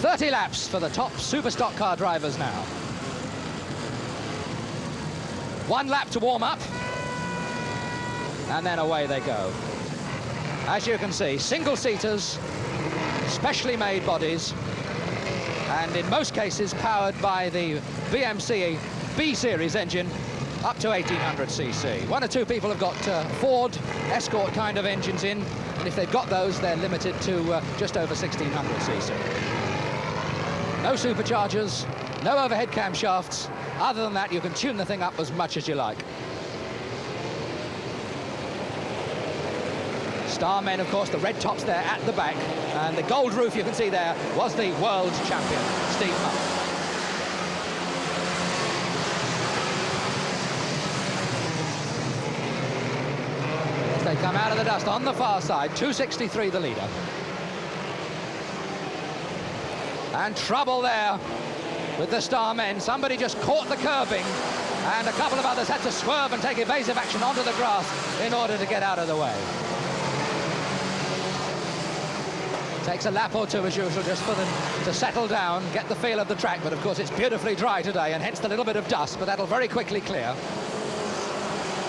30 laps for the top Superstock car drivers now. 1 lap to warm up, and then away they go. As you can see, single-seaters, specially made bodies, and in most cases powered by the BMC B-Series engine up to 1800cc. 1 or 2 people have got Ford Escort kind of engines in, and if they've got those, they're limited to just over 1600cc. No superchargers, no overhead camshafts. Other than that, you can tune the thing up as much as you like. Starmen, of course, the red tops there at the back, and the gold roof you can see there was the world champion, Steve Hunt. As they come out of the dust on the far side, 263 the leader. And trouble there with the Starmen. Somebody just caught the curbing, and a couple of others had to swerve and take evasive action onto the grass in order to get out of the way. Takes a lap or two, as usual, just for them to settle down, get the feel of the track, but of course it's beautifully dry today, and hence the little bit of dust, but that'll very quickly clear.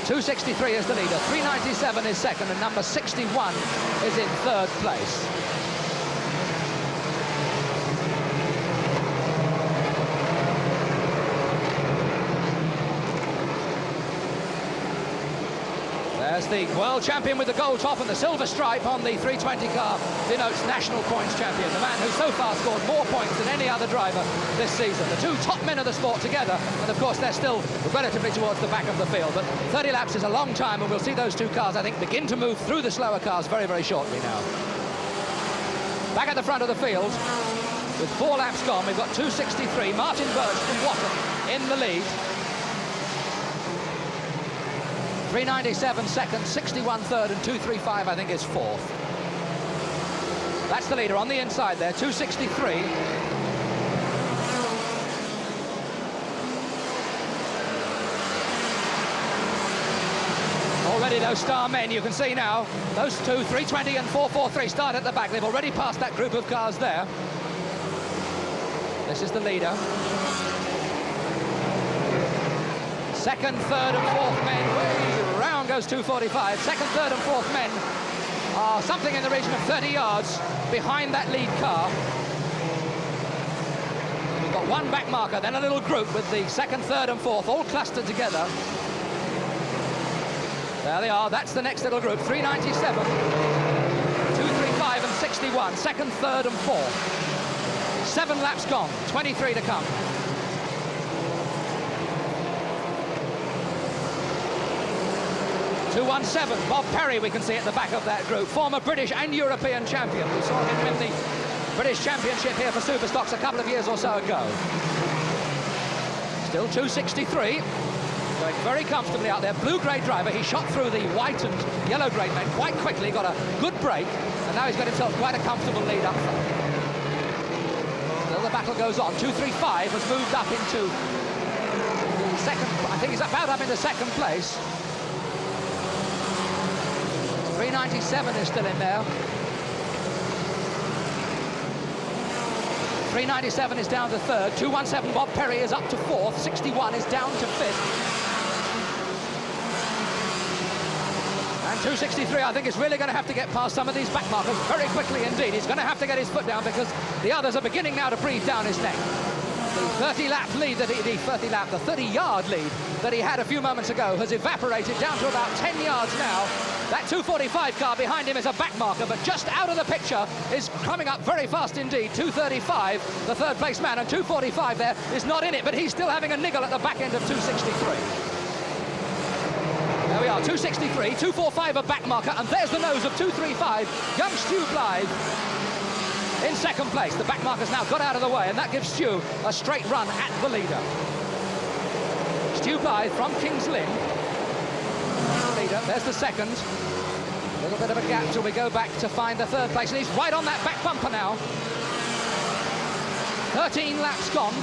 263 is the leader, 397 is second, and number 61 is in third place. There's the world champion with the gold top, and the silver stripe on the 320 car denotes national points champion, the man who so far scored more points than any other driver this season. The 2 top men of the sport together, and of course they're still relatively towards the back of the field, but 30 laps is a long time, and we'll see those 2 cars, I think, begin to move through the slower cars very, very shortly now. Back at the front of the field, with 4 laps gone, we've got 263, Martin Birch from Watton in the lead. 397 second, 61 third, and 235 I think is fourth. That's the leader on the inside there, 263. Already those star men, you can see now, those 2, 320 and 443 start at the back. They've already passed that group of cars there. This is the leader. Second, third and fourth men, way round goes 245. Second, third and fourth men are something in the region of 30 yards behind that lead car. We've got 1 back marker, then a little group with the second, third and fourth all clustered together. There they are, that's the next little group, 397, 235 and 61, second, third and fourth. 7 laps gone, 23 to come. 217, Bob Perry we can see at the back of that group, former British and European champion. We saw him win the British Championship here for Superstox a couple of years or so ago. Still 263, going very comfortably out there. Blue-grey driver, he shot through the white and yellow-grey men quite quickly, got a good break, and now he's got himself quite a comfortable lead up front. Still the battle goes on. 235 has moved up into the second, I think he's about up into second place. 397 is still in there. 397 is down to third. 217, Bob Perry is up to fourth. 61 is down to fifth. And 263, I think, is really going to have to get past some of these back markers very quickly indeed. He's going to have to get his foot down because the others are beginning now to breathe down his neck. The 30-lap lead, the 30-yard lead that he had a few moments ago has evaporated down to about 10 yards now. That 245 car behind him is a back marker, but just out of the picture is coming up very fast indeed. 235, the third place man, and 245 there is not in it, but he's still having a niggle at the back end of 263. There we are, 263, 245 a back marker, and there's the nose of 235, young Stu Blythe in second place. The back marker's now got out of the way, and that gives Stu a straight run at the leader. Stu Blythe from Kings Lynn. Leader, there's the second. A little bit of a gap till we go back to find the third place, and he's right on that back bumper now. 13 laps gone,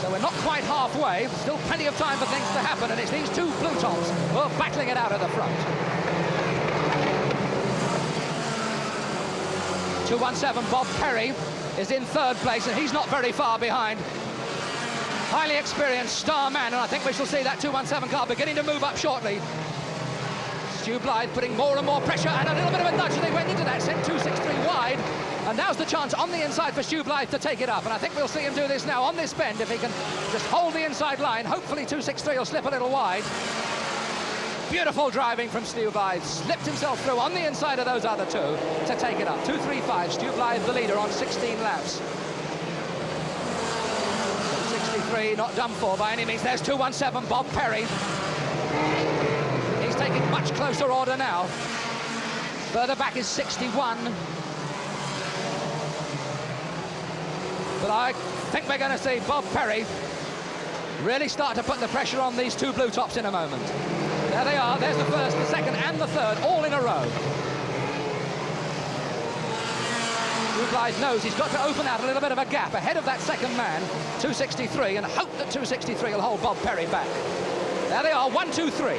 so we're not quite halfway. Still plenty of time for things to happen, and it's these 2 blue tops who are battling it out at the front. 217, Bob Perry is in third place, and he's not very far behind. Highly experienced star man, and I think we shall see that 217 car beginning to move up shortly. Stu Blythe putting more and more pressure, and a little bit of a nudge, and they went into that, sent 263 wide. And now's the chance on the inside for Stu Blythe to take it up. And I think we'll see him do this now on this bend if he can just hold the inside line. Hopefully 263 will slip a little wide. Beautiful driving from Stu Blythe. Slipped himself through on the inside of those other two to take it up. 235, Stu Blythe the leader on 16 laps. 63 not done for by any means. There's 217, Bob Perry. He's taking much closer order now. Further back is 61. But I think we're going to see Bob Perry really start to put the pressure on these two blue tops in a moment. There they are. There's the first, the second, and the third, all in a row. Stu Blythe knows he's got to open out a little bit of a gap ahead of that second man, 263, and hope that 263 will hold Bob Perry back. There they are, 1, 2, 3.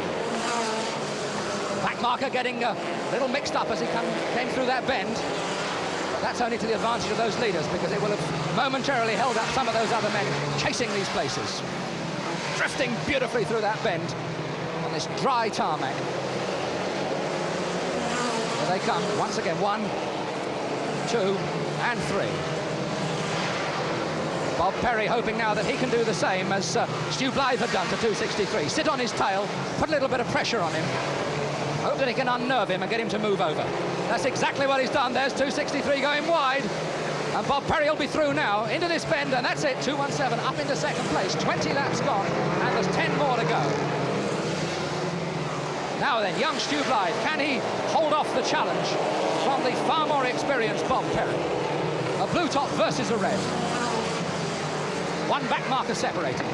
Back marker getting a little mixed up as he came through that bend. But that's only to the advantage of those leaders, because it will have momentarily held up some of those other men chasing these places. Drifting beautifully through that bend on this dry tarmac. There they come once again, 1, 2, and 3. Bob Perry hoping now that he can do the same as Stu Blythe had done to 263. Sit on his tail, put a little bit of pressure on him. Hope that he can unnerve him and get him to move over. That's exactly what he's done. There's 263 going wide. And Bob Perry will be through now into this bend, and that's it. 217 up into second place. 20 laps gone, and there's 10 more to go. Now then, young Stu Blythe, can he hold off the challenge from the far more experienced Bob Perry? A blue top versus a red. One back marker separating.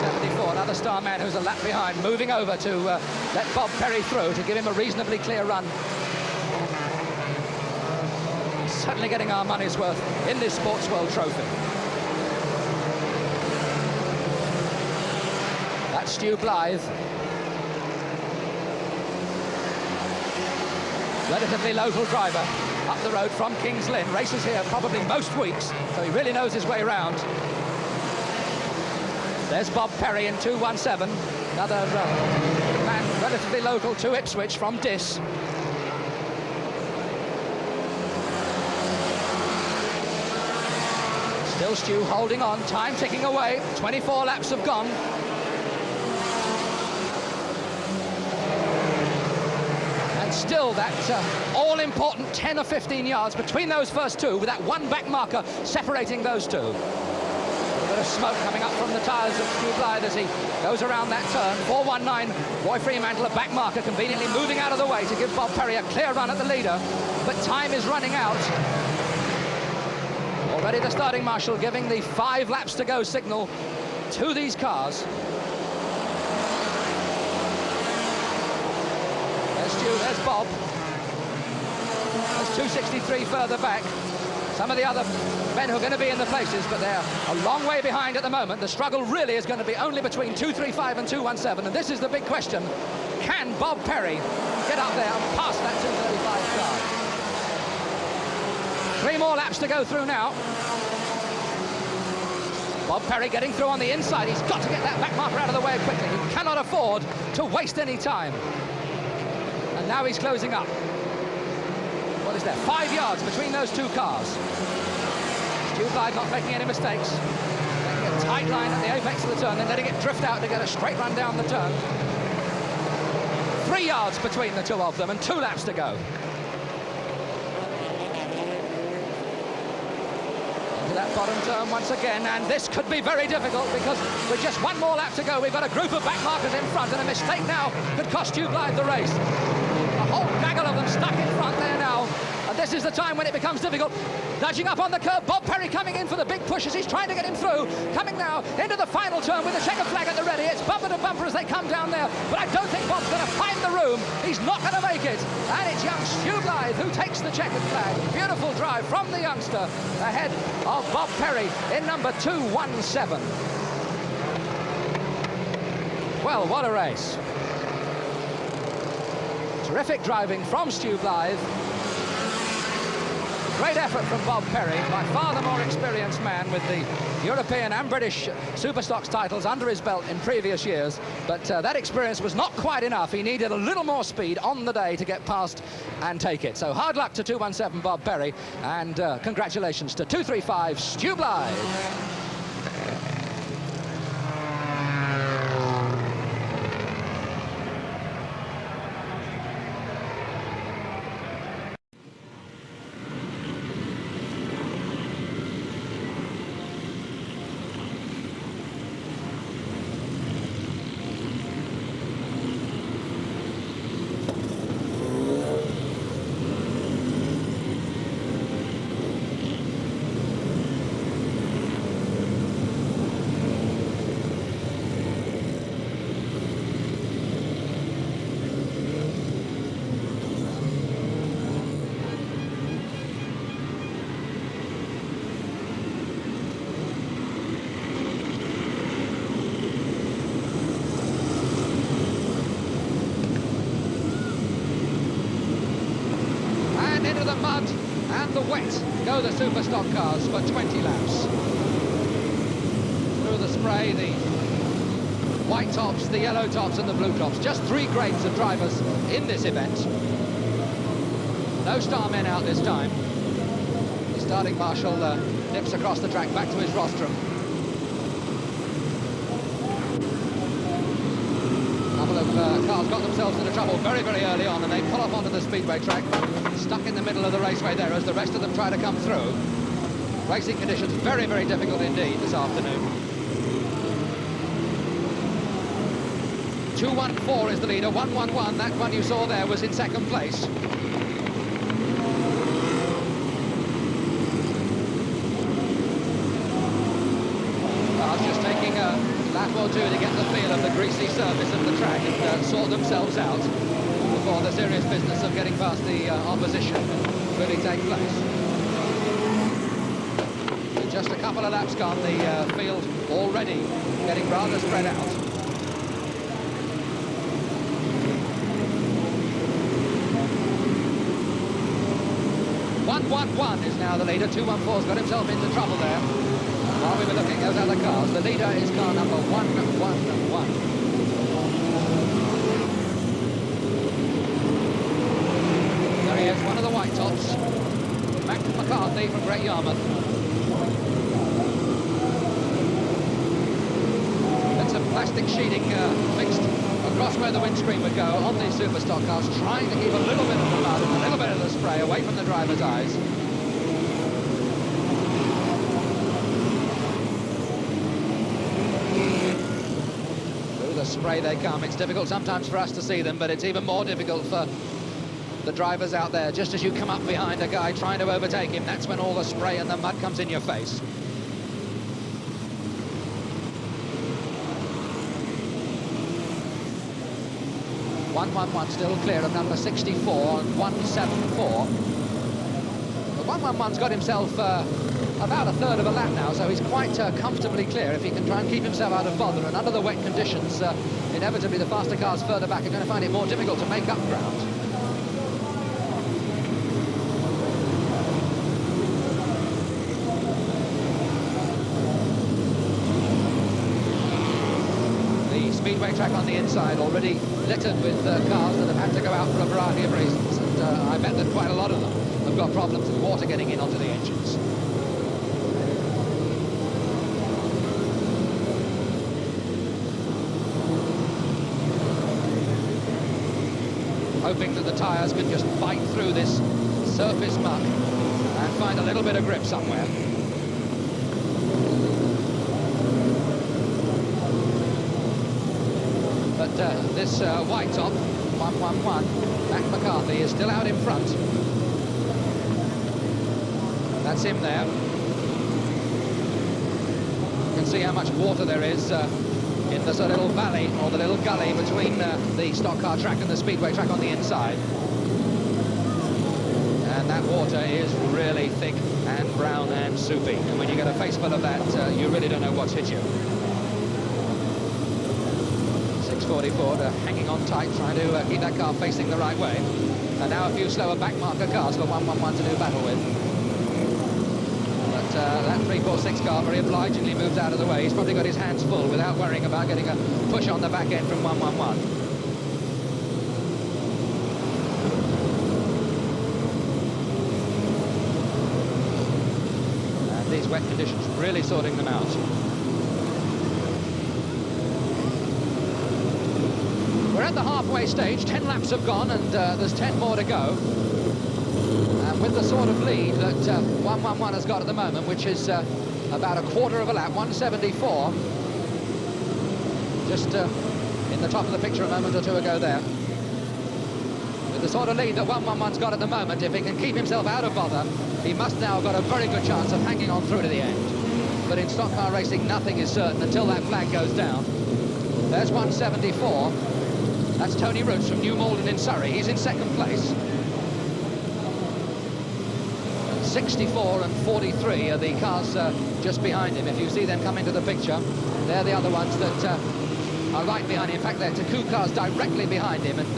74, another star man who's a lap behind, moving over to let Bob Perry through to give him a reasonably clear run. Certainly getting our money's worth in this Sports World Trophy. That's Stu Blythe. Relatively local driver up the road from Kings Lynn. Races here probably most weeks, so he really knows his way around. There's Bob Perry in 217, another man relatively local to Ipswich from Diss. Still Stu holding on, time ticking away, 24 laps have gone. And still that all-important 10 or 15 yards between those first two, with that one back marker separating those two. A bit of smoke coming up from the tyres of Stu Blythe as he goes around that turn. 419, Roy Fremantle, a back marker, conveniently moving out of the way to give Bob Perry a clear run at the leader. But time is running out. Already the starting marshal giving the 5 laps to go signal to these cars. There's Stu, there's Bob. There's 263 further back. Some of the other men who are going to be in the places, but they're a long way behind at the moment. The struggle really is going to be only between 235 and 217, and this is the big question. Can Bob Perry get up there and pass that 235 car? 3 more laps to go through now. Bob Perry getting through on the inside. He's got to get that back marker out of the way quickly. He cannot afford to waste any time. And now he's closing up. What is there? 5 yards between those two cars. Stu Blythe not making any mistakes. Making a tight line at the apex of the turn, then letting it drift out to get a straight run down the turn. 3 yards between the two of them and 2 laps to go. Into that bottom turn once again, and this could be very difficult because with just 1 more lap to go, we've got a group of back markers in front, and a mistake now could cost Stu Blythe the race. A whole gaggle of them stuck in front there now. And this is the time when it becomes difficult. Nudging up on the curb, Bob Perry coming in for the big push as he's trying to get him through. Coming now into the final turn with the checker flag at the ready. It's bumper to bumper as they come down there. But I don't think Bob's going to find the room. He's not going to make it. And it's young Stu Blythe who takes the checkered flag. Beautiful drive from the youngster ahead of Bob Perry in number 217. Well, what a race. Terrific driving from Stu Blythe. Great effort from Bob Perry, by far the more experienced man with the European and British Superstox titles under his belt in previous years. But that experience was not quite enough. He needed a little more speed on the day to get past and take it. So hard luck to 217 Bob Perry, and congratulations to 235 Stu Blythe. Into the mud and the wet go the Superstock cars for 20 laps. Through the spray, the white tops, the yellow tops and the blue tops. Just 3 grades of drivers in this event. No star men out this time. The starting marshal nips across the track back to his rostrum. Cars got themselves into trouble very, very early on, and they pull off onto the speedway track, stuck in the middle of the raceway there as the rest of them try to come through. Racing conditions very, very difficult indeed this afternoon. 214 is the leader, 111, that one you saw there was in second place. Cars just taking a lap or two to get the feel of the greasy surface of the track and sort themselves out before the serious business of getting past the opposition really take place. With just a couple of laps gone, the field already getting rather spread out. One is now the leader. 214's got himself into trouble there. While we were looking at other cars, the leader is car number 111. There he is, one of the white tops. Mac McCarthy from Great Yarmouth. That's a plastic sheeting fixed across where the windscreen would go on these Superstock cars, trying to keep a little bit of the mud and a little bit of the spray away from the driver's eyes. Spray they come. It's difficult sometimes for us to see them, but it's even more difficult for the drivers out there. Just as you come up behind a guy trying to overtake him, that's when all the spray and the mud comes in your face. .111 still clear of number 64 and 174. The 111's got himself about a third of a lap now, so he's quite comfortably clear if he can try and keep himself out of bother. And under the wet conditions, inevitably the faster cars further back are going to find it more difficult to make up ground. The speedway track on the inside already littered with cars that have had to go out for a variety of reasons, and I bet that quite a lot of them have got problems with water getting in onto the engines. Hoping that the tyres can just bite through this surface muck and find a little bit of grip somewhere. But this white top, 111, Mac McCarthy, is still out in front. That's him there. You can see how much water there is in the little valley, or the little gully between the stock car track and the speedway track on the inside. And that water is really thick and brown and soupy. And when you get a face full of that, you really don't know what's hit you. 644 hanging on tight, trying to keep that car facing the right way. And now a few slower back marker cars for 111 to do battle with. But that 346 car very obligingly moves out of the way. He's probably got his hands full without worrying about getting a push on the back end from 111. And these wet conditions really sorting them out. We're at the halfway stage. 10 laps have gone, and there's 10 more to go. And with the sort of lead that 111 has got at the moment, which is about a quarter of a lap, 174, just in the top of the picture a moment or two ago there. With the sort of lead that 111's got at the moment, if he can keep himself out of bother, he must now have got a very good chance of hanging on through to the end. But in stock car racing, nothing is certain until that flag goes down. There's 174. That's Tony Roots from New Malden in Surrey. He's in second place. 64 and 43 are the cars just behind him. If you see them come into the picture, they're the other ones that are right behind him. In fact, they're two cars directly behind him, and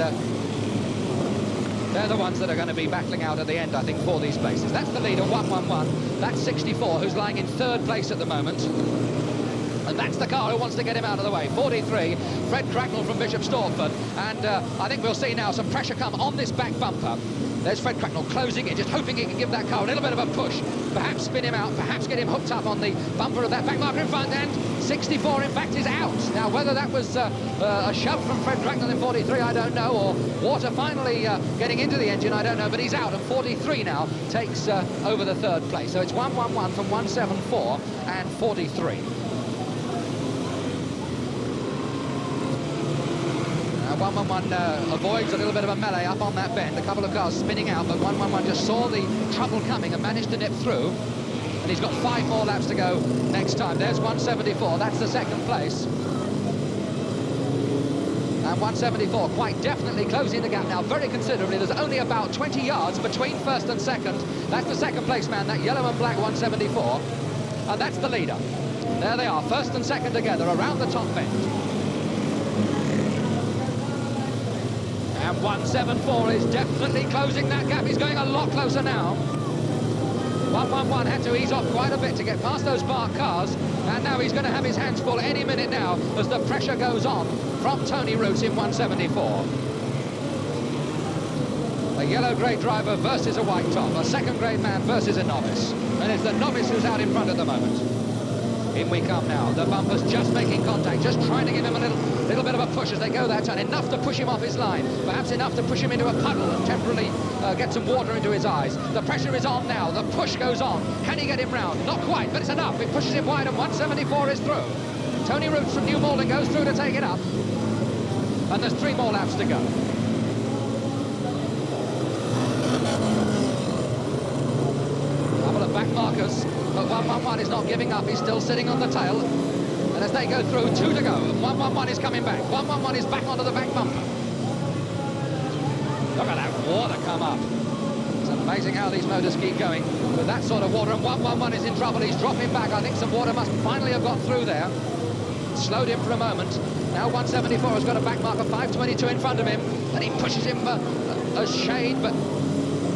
they're the ones that are going to be battling out at the end, I think, for these places. That's the leader, 111. That's 64, who's lying in third place at the moment. And that's the car who wants to get him out of the way. 43, Fred Cracknell from Bishop Stortford. And I think we'll see now some pressure come on this back bumper. There's Fred Cracknell closing it, just hoping he can give that car a little bit of a push. Perhaps spin him out, perhaps get him hooked up on the bumper of that back marker in front. And 64, in fact, is out. Now, whether that was a shove from Fred Cracknell in 43, I don't know, or water finally getting into the engine, I don't know, but he's out. And 43 now takes over the third place. So it's 111 from 174 and 43. 111 avoids a little bit of a melee up on that bend. A couple of cars spinning out, but 111 just saw the trouble coming and managed to nip through. And he's got 5 more laps to go next time. There's 174. That's the second place. And 174 quite definitely closing the gap now very considerably. There's only about 20 yards between first and second. That's the second place man, that yellow and black 174. And that's the leader. There they are, first and second together around the top bend. And 174 is definitely closing that gap. He's going a lot closer now. 111 had to ease off quite a bit to get past those parked cars. And now he's going to have his hands full any minute now as the pressure goes on from Tony Roots in 174. A yellow-grey driver versus a white top. A second-grade man versus a novice. And it's the novice who's out in front at the moment. In we come now. The bumper's just making contact, just trying to give him a little bit of a push as they go that turn. Enough to push him off his line. Perhaps enough to push him into a puddle and temporarily get some water into his eyes. The pressure is on now. The push goes on. Can he get him round? Not quite, but it's enough. It pushes him wide and 174 is through. Tony Roots from New Malden goes through to take it up. And there's 3 more laps to go. Couple of back markers. But 111 is not giving up. He's still sitting on the tail. And as they go through, 2 to go. 111 is coming back. 111 is back onto the back bumper. Look at that water come up. It's amazing how these motors keep going with that sort of water. And 111 is in trouble. He's dropping back. I think some water must finally have got through there. Slowed him for a moment. Now 174 has got a back marker, 522 in front of him. And he pushes him a shade, but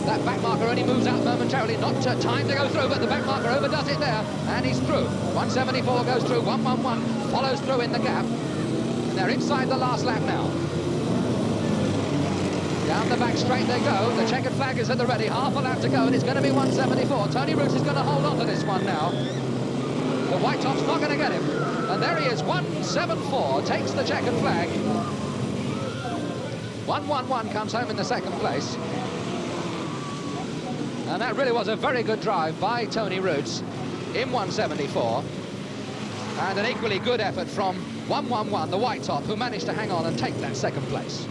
that back marker only moves out momentarily, not time to go through, but the back marker overdoes it there, and he's through. 174 goes through, 111 follows through in the gap, and they're inside the last lap now. Down the back straight they go. The checkered flag is at the ready, half a lap to go, and it's going to be 174. Tony Roots is going to hold on to this one now. The white top's not going to get him, and there he is, 174, takes the checkered flag. 111 comes home in the second place. And that really was a very good drive by Tony Roots in 174. And an equally good effort from 111, the white top, who managed to hang on and take that second place.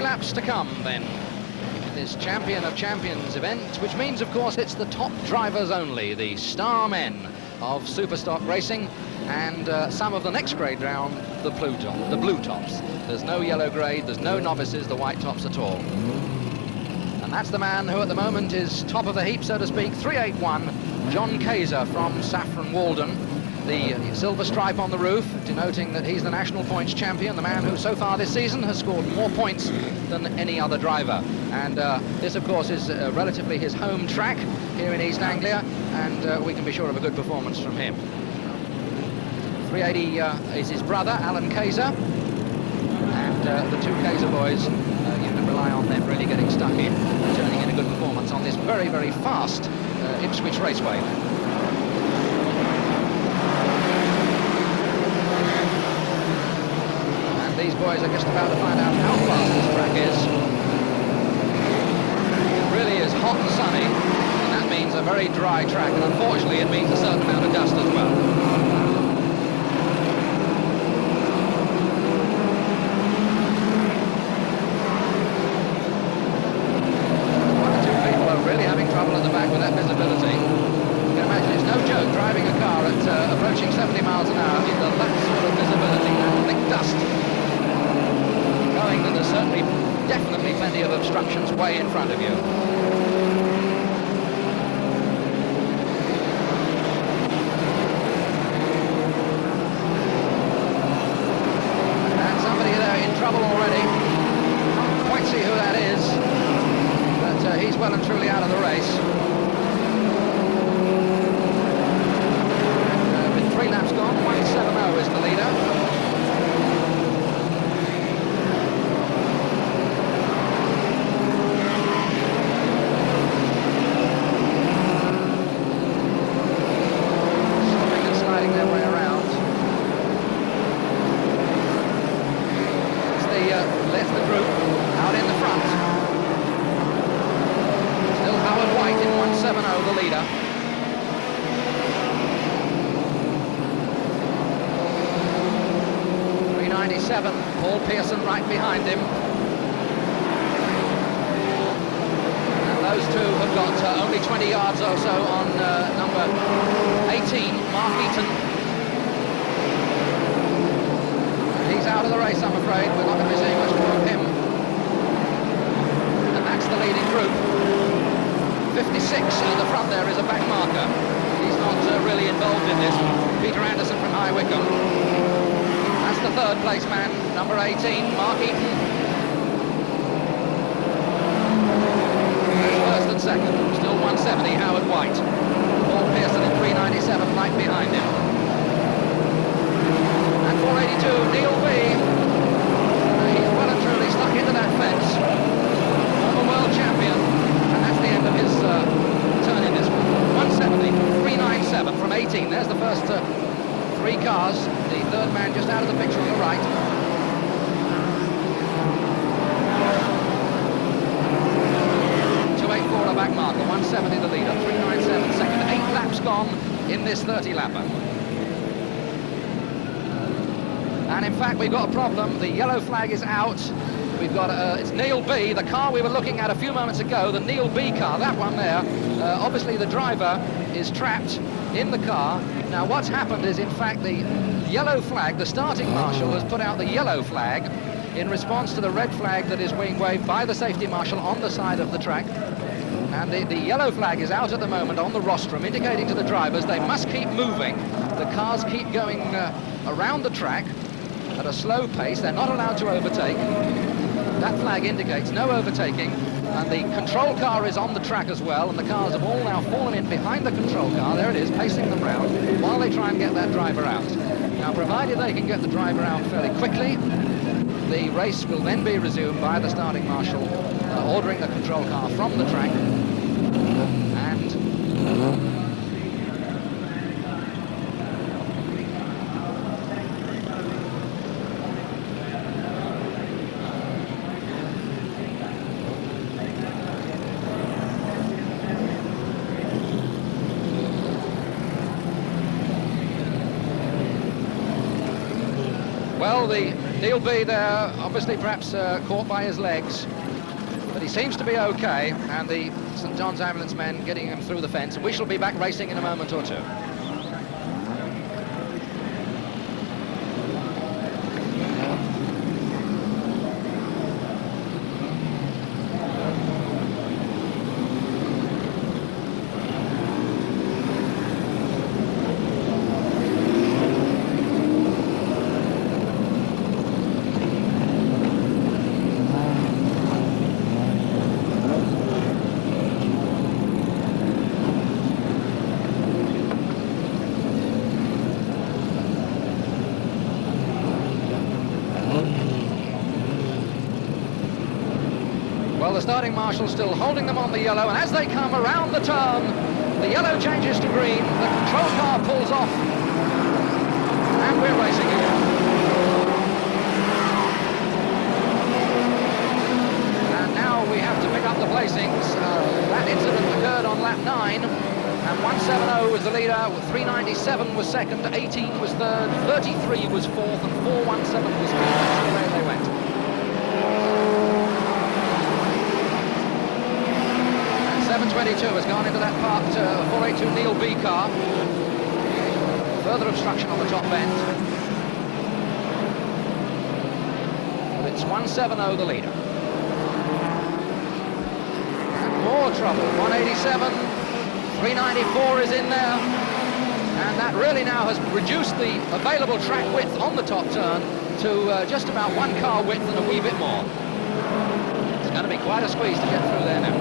Laps to come then in this Champion of Champions event, which means of course it's the top drivers only, the star men of Superstock racing, and some of the next grade round, the blue tops. There's no yellow grade, there's no novices, the white tops at all. And And that's the man who at the moment is top of the heap, so to speak, 381, John Kaiser from Saffron Walden. The silver stripe on the roof, denoting that he's the national points champion, the man who so far this season has scored more points than any other driver. And this, of course, is relatively his home track here in East Anglia, and we can be sure of a good performance from him. 380 is his brother, Alan Kaiser, and the two Kaiser boys, you can rely on them really getting stuck in, turning in a good performance on this very, very fast Ipswich Raceway. These boys are just about to find out how fast this track is. It really is hot and sunny, and that means a very dry track, and unfortunately it means a certain amount of dust as well. One or two people are really having trouble at the back with that visibility. You can imagine it's no joke driving a car at approaching 70 miles an hour in that sort of visibility and thick dust. That there's certainly, definitely plenty of obstructions way in front of you. And somebody there in trouble already. Can't quite see who that is, but he's well and truly out of the race. And with 3 laps gone, 170 is the leader. Paul Pearson right behind him. And those two have got only 20 yards or so on number 18, Mark Eaton. He's out of the race, I'm afraid. We're not going to be seeing much more of him. And that's the leading group. 56 at the front there is a back marker. He's not really involved in this. Peter Anderson from High Wycombe. The third place man, number 18, Mark Eaton. First and second, still 170, Howard White. Paul Pearson in 397, right behind him. And 482, Neil B. He's well and truly stuck into that fence. Former world champion, and that's the end of his turn in this one. 170, 397 from 18. There's the first 3 cars. The third man just out of the picture on the right. .284 a back marker, 170 the leader, 397 second. 8 laps gone in this 30-lapper. And in fact, we've got a problem. The yellow flag is out. We've got, it's Neil B, the car we were looking at a few moments ago, the Neil B car, that one there. Obviously the driver is trapped in the car. Now what's happened is, in fact, the yellow flag, the starting marshal has put out the yellow flag in response to the red flag that is being waved by the safety marshal on the side of the track. And the yellow flag is out at the moment on the rostrum, indicating to the drivers they must keep moving. The cars keep going around the track at a slow pace. They're not allowed to overtake. That flag indicates no overtaking. And the control car is on the track as well, and the cars have all now fallen in behind the control car. There it is, pacing them round while they try and get that driver out. Now, provided they can get the driver out fairly quickly, the race will then be resumed by the starting marshal, ordering the control car from the track. And well, the Neil B there, obviously perhaps caught by his legs, but he seems to be okay, and the St John's ambulance men getting him through the fence, and we shall be back racing in a moment or two. Well, the starting marshal still holding them on the yellow, and as they come around the turn, the yellow changes to green, the control car pulls off, and we're racing again. And now we have to pick up the placings. That incident occurred on lap 9, and 170 was the leader, 397 was second, 18 was third, 33 was fourth, and 417 was fifth. That's the way they went. And 722 has gone into that part 482 Neil B car. Further obstruction on the top end. But it's 170 the leader. And more trouble, 187. 394 is in there, and that really now has reduced the available track width on the top turn to just about one car width and a wee bit more. It's going to be quite a squeeze to get through there now.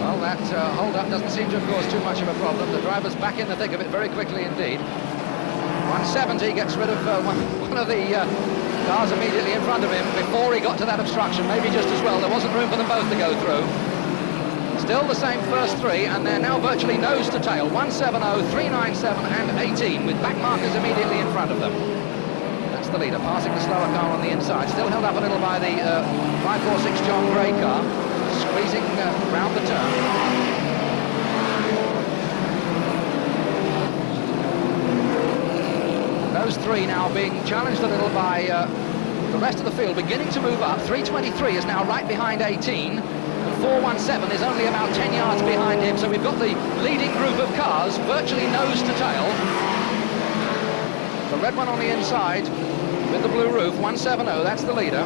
Well, that hold-up doesn't seem to have caused too much of a problem. The driver's back in the thick of it very quickly indeed. 170 gets rid of one of the cars immediately in front of him before he got to that obstruction, maybe just as well. There wasn't room for them both to go through. Still the same first three, and they're now virtually nose to tail. 170, 397 and 18, with back markers immediately in front of them. That's the leader, passing the slower car on the inside. Still held up a little by the 546 John Gray car, squeezing round the turn. Those three now being challenged a little by the rest of the field, beginning to move up. 323 is now right behind 18, and 417 is only about 10 yards behind him, so we've got the leading group of cars virtually nose to tail. The red one on the inside with the blue roof, 170, that's the leader.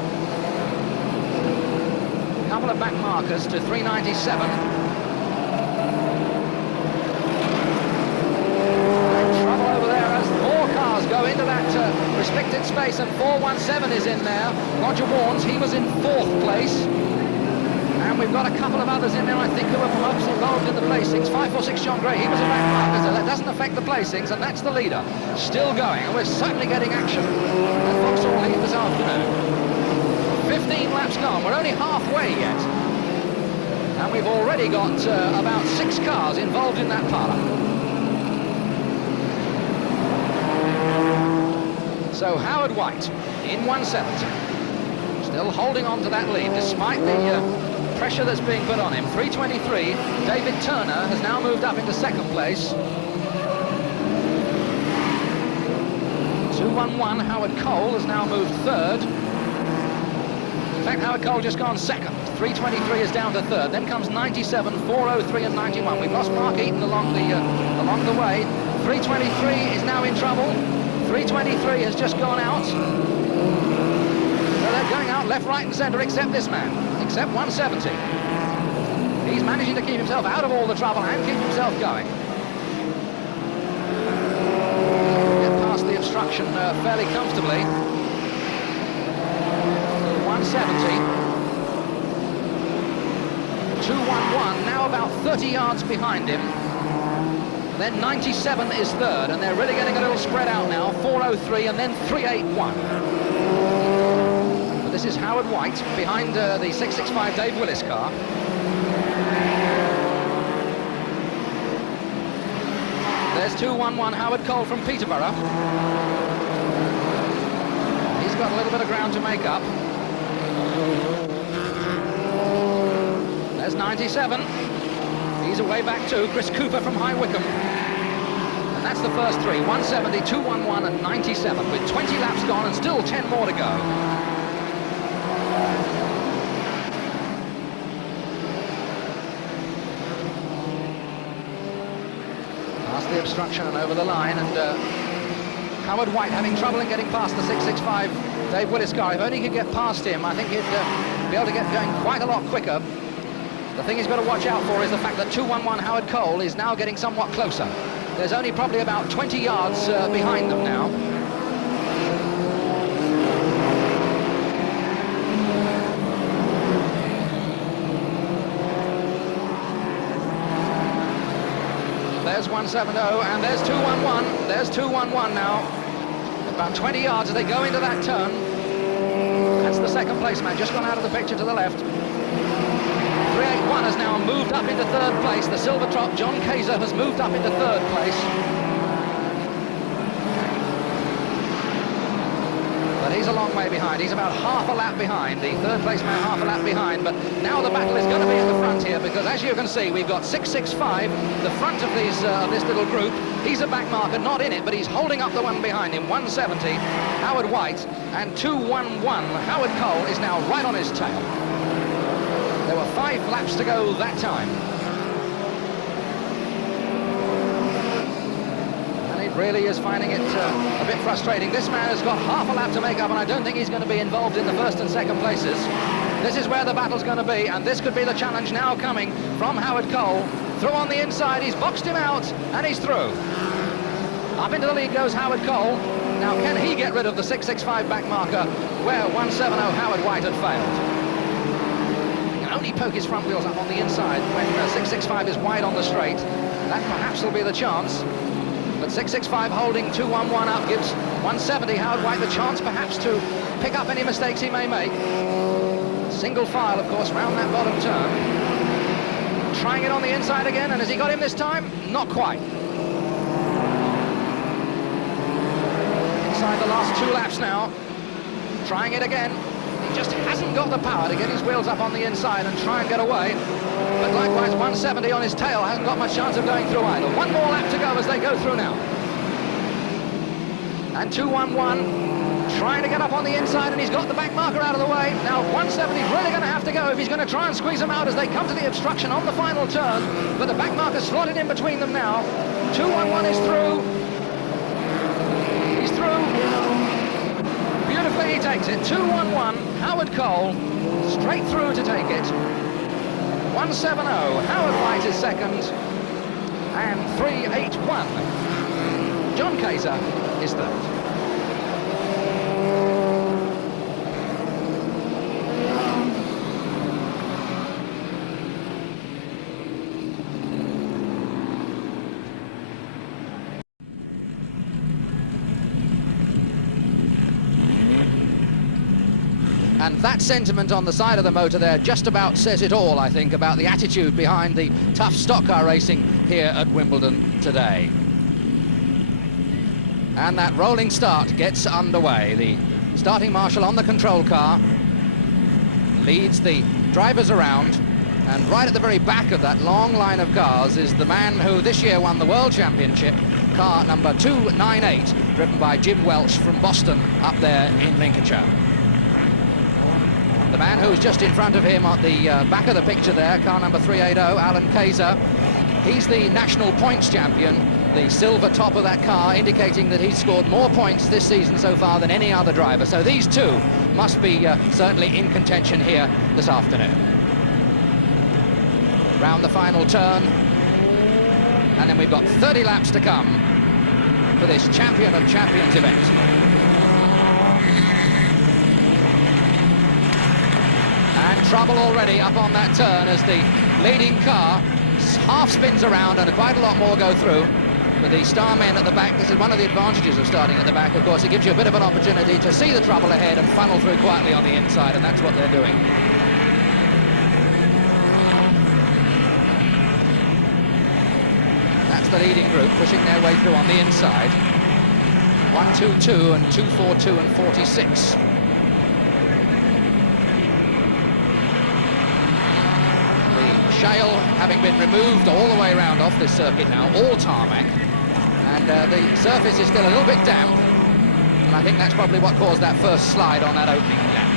A couple of back markers to 397. Go into that restricted space, and 417 is in there. Roger Warnes, he was in fourth place. And we've got a couple of others in there, I think, who are perhaps involved in the placings. 546 John Gray, he was a back marker, so that doesn't affect the placings, and that's the leader. Still going, and we're certainly getting action at Vauxhall Heath this afternoon. 15 laps gone, we're only halfway yet. And we've already got about 6 cars involved in that parlour. So Howard White in 170, still holding on to that lead despite the pressure that's being put on him. 323, David Turner has now moved up into second place. 211, Howard Cole has now moved third. In fact, Howard Cole just gone second. 323 is down to third. Then comes 97, 403 and 91. We've lost Mark Eaton along the way. 323 is now in trouble. 323 has just gone out. So they're going out left, right and centre, except this man, except 170. He's managing to keep himself out of all the trouble and keep himself going. Get past the obstruction fairly comfortably. 170. 211, now about 30 yards behind him. Then 97 is third, and they're really getting a little spread out now. 403 and then 381. But this is Howard White behind the 665 Dave Willis car. There's 211 Howard Cole from Peterborough. He's got a little bit of ground to make up. There's 97. He's away back too. Chris Cooper from High Wycombe. And that's the first three. 170, 211 and 97 with 20 laps gone and still 10 more to go. Past the obstruction and over the line, and Howard White having trouble in getting past the 665 Dave Willis car. If only he could get past him, I think he'd be able to get going quite a lot quicker. The thing he's got to watch out for is the fact that 211 Howard Cole is now getting somewhat closer. There's only probably about 20 yards behind them now. There's 170, and there's 211. There's 211 now. About 20 yards as they go into that turn. That's the second place man, just gone out of the picture to the left. 381 has now moved up into third place. The silver top, John Kaiser, has moved up into third place. But he's a long way behind. He's about half a lap behind. The third place man half a lap behind. But now the battle is going to be at the front here, because as you can see, we've got 665, the front of these this little group. He's a back marker, not in it, but he's holding up the one behind him. 170, Howard White, and 211, Howard Cole, is now right on his tail. There were 5 laps to go that time. Really is finding it a bit frustrating. This man has got half a lap to make up, and I don't think he's going to be involved in the first and second places. This is where the battle's going to be, and this could be the challenge now coming from Howard Cole. Through on the inside, he's boxed him out, and he's through. Up into the lead goes Howard Cole. Now, can he get rid of the 665 back marker where 170 Howard White had failed? He can only poke his front wheels up on the inside when 665 is wide on the straight. That perhaps will be the chance. But 665 holding 211 up gives 170 Howard White the chance perhaps to pick up any mistakes he may make. Single file, of course, round that bottom turn. Trying it on the inside again, and has he got him this time? Not quite. Inside the last 2 laps now. Trying it again. He just hasn't got the power to get his wheels up on the inside and try and get away. But likewise, 170 on his tail hasn't got much chance of going through either. One more lap to go as they go through now. And 211 trying to get up on the inside, and he's got the back marker out of the way. Now 170's really going to have to go if he's going to try and squeeze them out as they come to the obstruction on the final turn. But the back marker slotted in between them now. 211 is through. He's through. Beautifully he takes it. 211, Howard Cole, straight through to take it. 170, Howard White is second, and 381, John Kaiser is third. And that sentiment on the side of the motor there just about says it all, I think, about the attitude behind the tough stock car racing here at Wimbledon today. And that rolling start gets underway. The starting marshal on the control car leads the drivers around, and right at the very back of that long line of cars is the man who this year won the World Championship, car number 298, driven by Jim Welch from Boston up there in Lincolnshire. The man who's just in front of him at the back of the picture there, car number 380, Alan Kaiser, he's the national points champion, the silver top of that car, indicating that he's scored more points this season so far than any other driver. So these two must be certainly in contention here this afternoon. Round the final turn, and then we've got 30 laps to come for this Champion of Champions event. And trouble already up on that turn as the leading car half spins around and quite a lot more go through. But the star men at the back, this is one of the advantages of starting at the back, of course. It gives you a bit of an opportunity to see the trouble ahead and funnel through quietly on the inside, and that's what they're doing. That's the leading group pushing their way through on the inside. 122 and 242 and 46. Shale having been removed all the way around off this circuit now, all tarmac, and the surface is still a little bit damp, and I think that's probably what caused that first slide on that opening lap.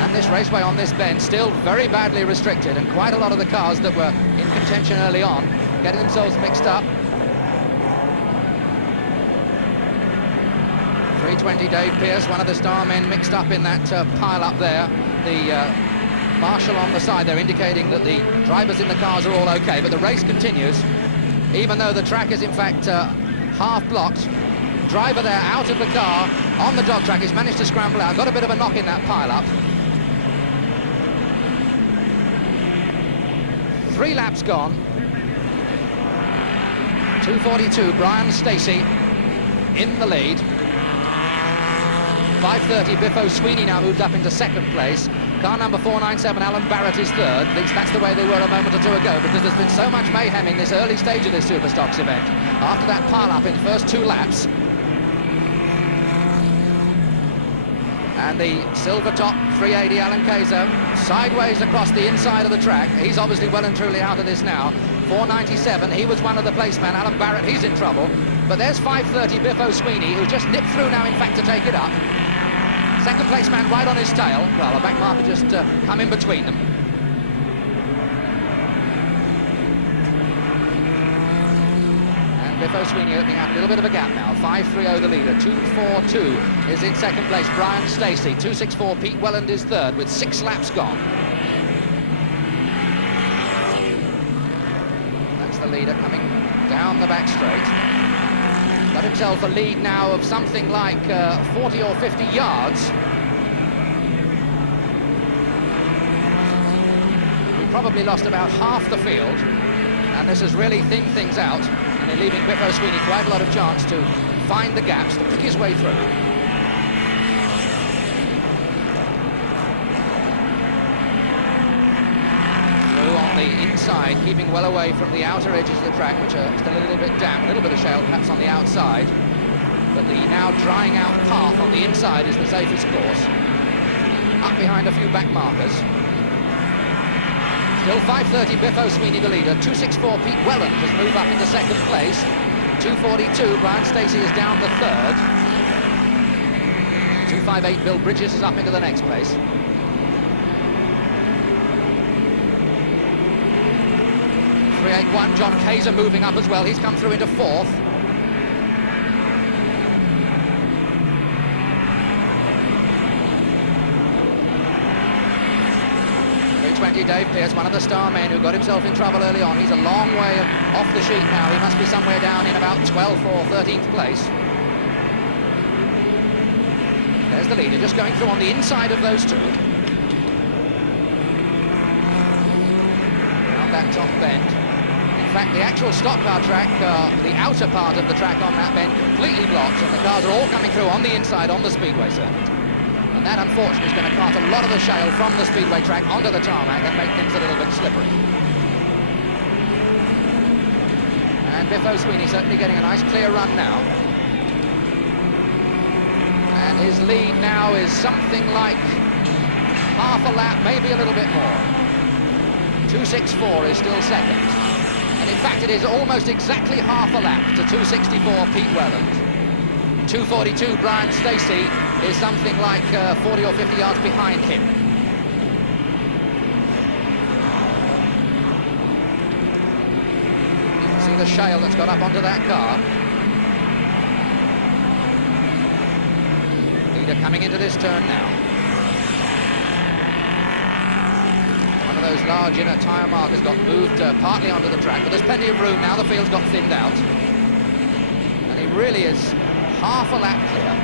And this raceway on this bend still very badly restricted, and quite a lot of the cars that were in contention early on getting themselves mixed up. 320 Dave Pearce, one of the star men, mixed up in that pile up there. The marshal on the side, they're indicating that the drivers in the cars are all okay, but the race continues, even though the track is in fact half blocked. Driver there out of the car on the dog track, he's managed to scramble out, got a bit of a knock in that pile-up. 3 laps gone. 2:42, Brian Stacey in the lead. 5:30, Biffo Sweeney now moved up into second place. Car number 497, Alan Barrett, is third. At least that's the way they were a moment or two ago, because there's been so much mayhem in this early stage of this Superstox event. After that pile-up in the first 2 laps. And the silver top 380 Alan Kayser sideways across the inside of the track. He's obviously well and truly out of this now. 497, he was one of the placemen. Alan Barrett, he's in trouble. But there's 5:30, Biffo Sweeney, who just nipped through now, in fact, to take it up. Second place man right on his tail. Well, a back marker just come in between them. And Biffo Sweeney opening up a little bit of a gap now. 5:30 the leader. 2:42 is in second place Brian Stacey. 2:64 Pete Welland is third with 6 laps gone. That's the leader coming down the back straight. Got himself a lead now of something like 40 or 50 yards. We probably lost about half the field, and this has really thinned things out, and they're leaving Biffo Sweeney quite a lot of chance to find the gaps, to pick his way through. On the inside, keeping well away from the outer edges of the track, which are still a little bit damp, a little bit of shale perhaps on the outside, but the now drying out path on the inside is the safest course. Up behind a few back markers. Still 5:30, Biffo Sweeney the leader. 2:64 Pete Welland has moved up into second place. 2:42 Brian Stacey is down to third. 2:58 Bill Bridges is up into the next place. 3:81 John Kayser moving up as well. He's come through into fourth. 3:20 Dave Pearce, one of the star men who got himself in trouble early on. He's a long way off the sheet now. He must be somewhere down in about 12th or 13th place. There's the leader just going through on the inside of those two. Around that top bend. In fact, the actual stock car track, the outer part of the track on that bend completely blocked, and the cars are all coming through on the inside on the speedway circuit. And that, unfortunately, is going to cart a lot of the shale from the speedway track onto the tarmac and make things a little bit slippery. And Biffo Sweeney certainly getting a nice clear run now. And his lead now is something like half a lap, maybe a little bit more. 2:64 is still second. And in fact, it is almost exactly half a lap to 2:64 Pete Welland. 2:42 Brian Stacey is something like 40 or 50 yards behind him. You can see the shale that's got up onto that car. Leader coming into this turn now. Those large inner tyre markers got moved partly onto the track, but there's plenty of room now. The field's got thinned out, and he really is half a lap clear.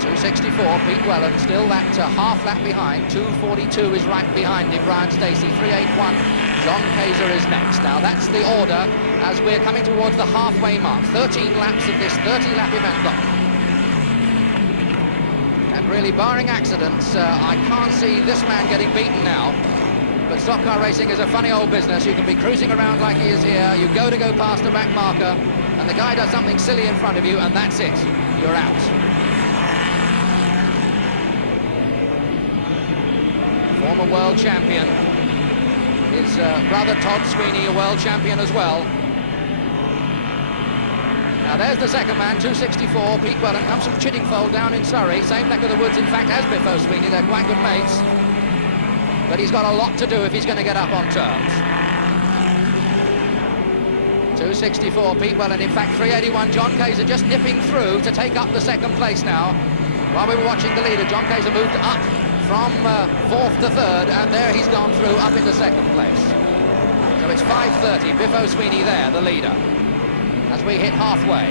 .264 Pete Welland, still that half lap behind. 2:42 is right behind him, Brian Stacey. 3:81 John Kayser is next. Now that's the order as we're coming towards the halfway mark. 13 laps of this 30-lap event gone. Really, barring accidents, I can't see this man getting beaten now. But stock car racing is a funny old business. You can be cruising around like he is here. You go past a back marker, and the guy does something silly in front of you, and that's it. You're out. Former world champion. His brother Todd Sweeney, a world champion as well. Now there's the second man, 2:64, Pete Welland, comes from Chiddingfold down in Surrey, same neck of the woods in fact as Biffo Sweeney. They're quite good mates, but he's got a lot to do if he's going to get up on terms. 2:64 Pete Welland, in fact 3:81 John Kayser just nipping through to take up the second place now. While we were watching the leader, John Kayser moved up from fourth to third, and there he's gone through up into second place. So it's 5:30, Biffo Sweeney there, the leader. As we hit halfway,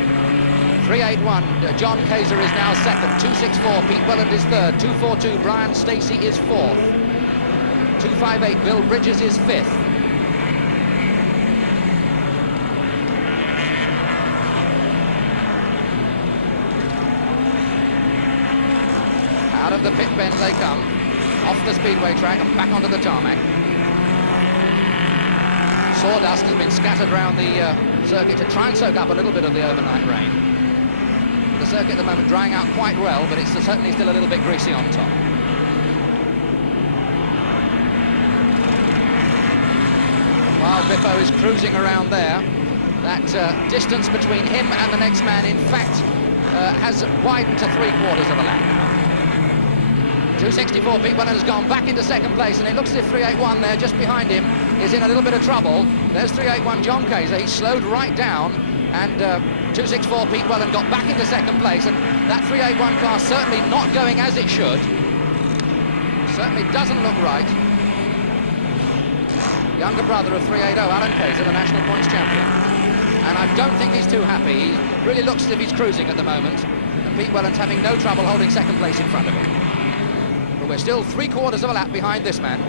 3:81 John Kayser is now second. 2:64 Pete Welland is third. 2:42 Brian Stacey is fourth. 258, Bill Bridges is 5th. Out of the pit bend they come, off the speedway track and back onto the tarmac. Sawdust has been scattered around the circuit to try and soak up a little bit of the overnight rain. The circuit at the moment drying out quite well, but it's certainly still a little bit greasy on top. While Biffo is cruising around there, that distance between him and the next man, in fact, has widened to 3/4 of a lap. 264, Pete Wellens has gone back into second place, and it looks as if 381 there, just behind him, is in a little bit of trouble. There's 381 John Kaiser. He slowed right down, and 264 Pete Wellens got back into second place, and that 381 car certainly not going as it should. Certainly doesn't look right. Younger brother of 380, Alan Kaiser, the national points champion. And I don't think he's too happy. He really looks as if he's cruising at the moment, and Pete Wellens having no trouble holding second place in front of him. But we're still 3/4 of a lap behind this man.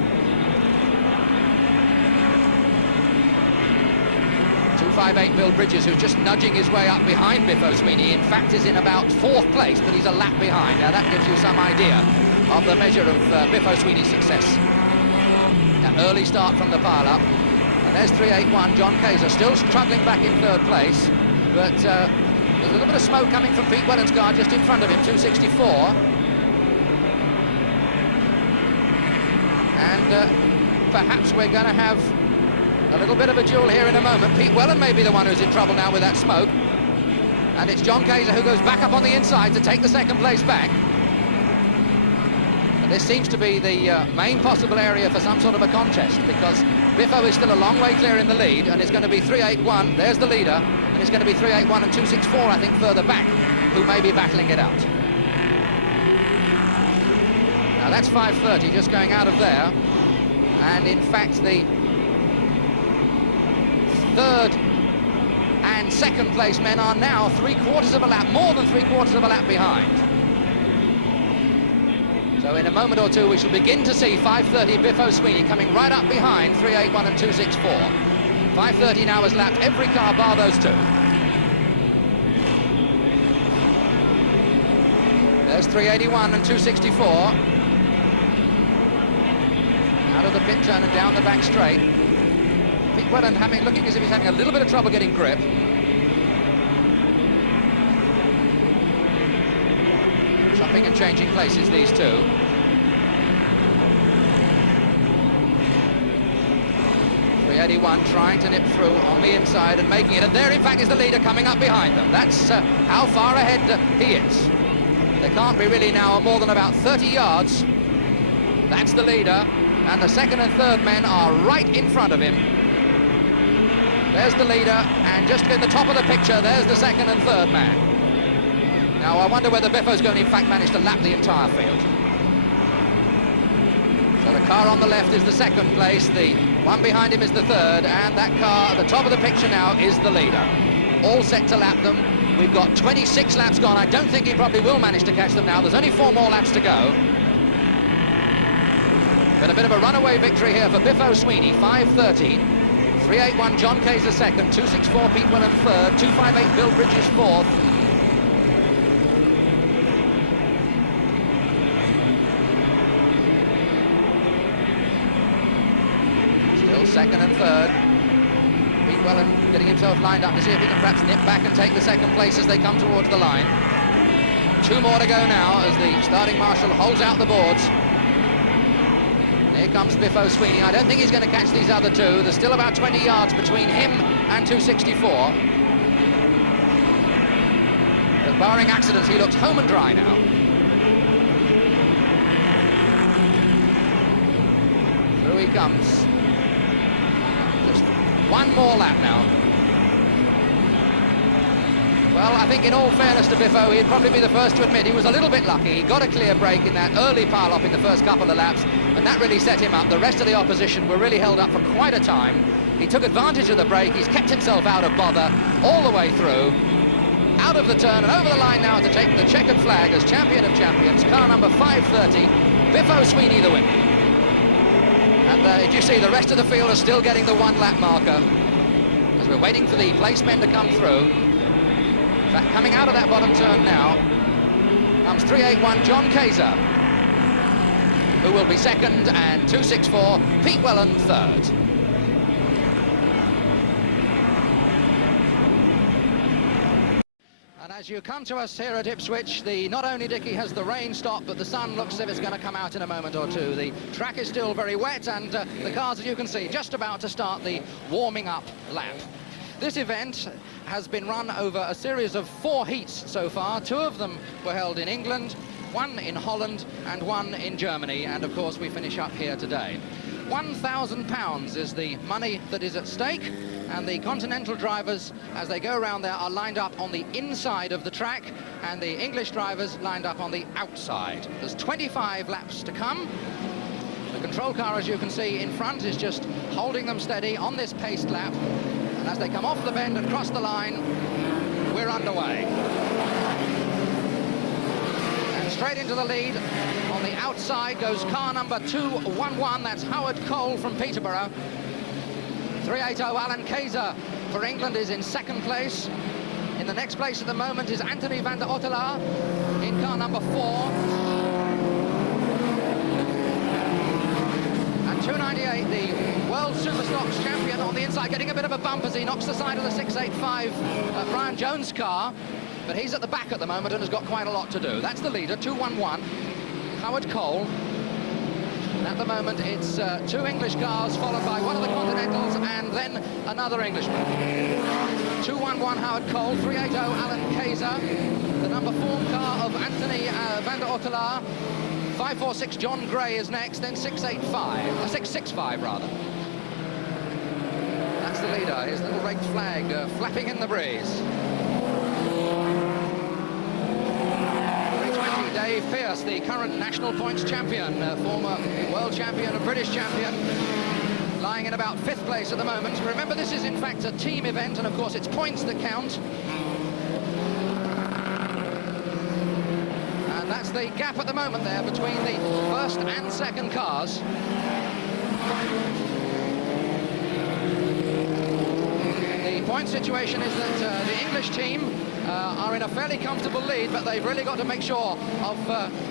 258 Bill Bridges, who's just nudging his way up behind Biffo Sweeney, in fact is in about 4th place, but he's a lap behind. Now that gives you some idea of the measure of Biffo Sweeney's success. That early start from the pile-up. And there's 381 John Kaiser, still struggling back in 3rd place, but there's a little bit of smoke coming from Pete Wellens' car just in front of him, 264. And perhaps we're going to have a little bit of a duel here in a moment. Pete Wellens may be the one who's in trouble now with that smoke. And it's John Kaiser who goes back up on the inside to take the second place back. And this seems to be the main possible area for some sort of a contest, because Biffo is still a long way clear in the lead, and it's going to be 381, there's the leader, and it's going to be 381 and 264, I think, further back, who may be battling it out. Now that's 530 just going out of there, and in fact the 3rd and 2nd place men are now 3/4 of a lap, more than 3/4 of a lap behind. So in a moment or two we shall begin to see 530 Biffo Sweeney coming right up behind 381 and 264. 530 now has lapped every car bar those two. There's 381 and 264. Out of the pit turn and down the back straight. Pete Wellens looking as if he's having a little bit of trouble getting grip. Chopping and changing places, these two. .381 trying to nip through on the inside and making it, and there in fact is the leader coming up behind them. That's how far ahead he is. They can't be really now more than about 30 yards. That's the leader, and the 2nd and 3rd men are right in front of him. There's the leader, and just in the top of the picture, there's the 2nd and 3rd man. Now, I wonder whether Biffo's going to, in fact, manage to lap the entire field. So the car on the left is the 2nd place, the one behind him is the 3rd, and that car at the top of the picture now is the leader. All set to lap them. We've got 26 laps gone. I don't think he probably will manage to catch them now. There's only 4 more laps to go. But a bit of a runaway victory here for Biffo Sweeney, 530. 381 John Kaiser 2nd, 264 Pete Wellens 3rd, 258 Bill Bridges 4th. Still 2nd and 3rd. Pete Wellens getting himself lined up to see if he can perhaps nip back and take the 2nd place as they come towards the line. 2 more to go now as the starting marshal holds out the boards. Here comes Biffo Sweeney. I don't think he's going to catch these other two. There's still about 20 yards between him and 264. But barring accidents, he looks home and dry now. Through he comes. Just 1 more lap now. Well, I think in all fairness to Biffo, he'd probably be the first to admit he was a little bit lucky. He got a clear break in that early pile-up in the first couple of laps, and that really set him up. The rest of the opposition were really held up for quite a time. He took advantage of the break. He's kept himself out of bother all the way through. Out of the turn and over the line now to take the checkered flag as champion of champions. Car number 530, Biffo Sweeney the winner. And you see the rest of the field are still getting the 1 lap marker as we're waiting for the placemen to come through. In fact, coming out of that bottom turn now comes 381 John Kaiser, who will be second, and 264 Pete Wellen third. And as you come to us here at Ipswich, not only, Dickie, has the rain stopped, but the sun looks as if it's going to come out in a moment or two. The track is still very wet, and the cars, as you can see, just about to start the warming up lap. This event has been run over a series of 4 heats so far. 2 of them were held in England, 1 in Holland and 1 in Germany, and of course we finish up here today. £1,000 is the money that is at stake, and the Continental drivers, as they go around there, are lined up on the inside of the track, and the English drivers lined up on the outside. There's 25 laps to come. The control car, as you can see in front, is just holding them steady on this paced lap, and as they come off the bend and cross the line, we're underway. And straight into the lead on the outside goes car number 211. That's Howard Cole from Peterborough. 380 Alan Kaiser for England is in second place. In the next place at the moment is Anthony van der Ottelaar in car number 4. And 298, the World Superstox champion on the inside, getting a bit of a bump as he knocks the side of the 685 Brian Jones car. But he's at the back at the moment and has got quite a lot to do. That's the leader, 211, Howard Cole. And at the moment, it's 2 English cars, followed by 1 of the Continentals, and then another Englishman. 211 Howard Cole, 380 Alan Kaiser, the number 4 car of Anthony van der Ottelaar. 546 John Gray is next, then 665 rather. That's the leader, his little red flag flapping in the breeze. Dave Pearce, the current national points champion, former world champion, a British champion, lying in about 5th place at the moment. Remember, this is in fact a team event, and of course it's points that count. And that's the gap at the moment there between the first and second cars. The point situation is that the English team are in a fairly comfortable lead, but they've really got to make sure of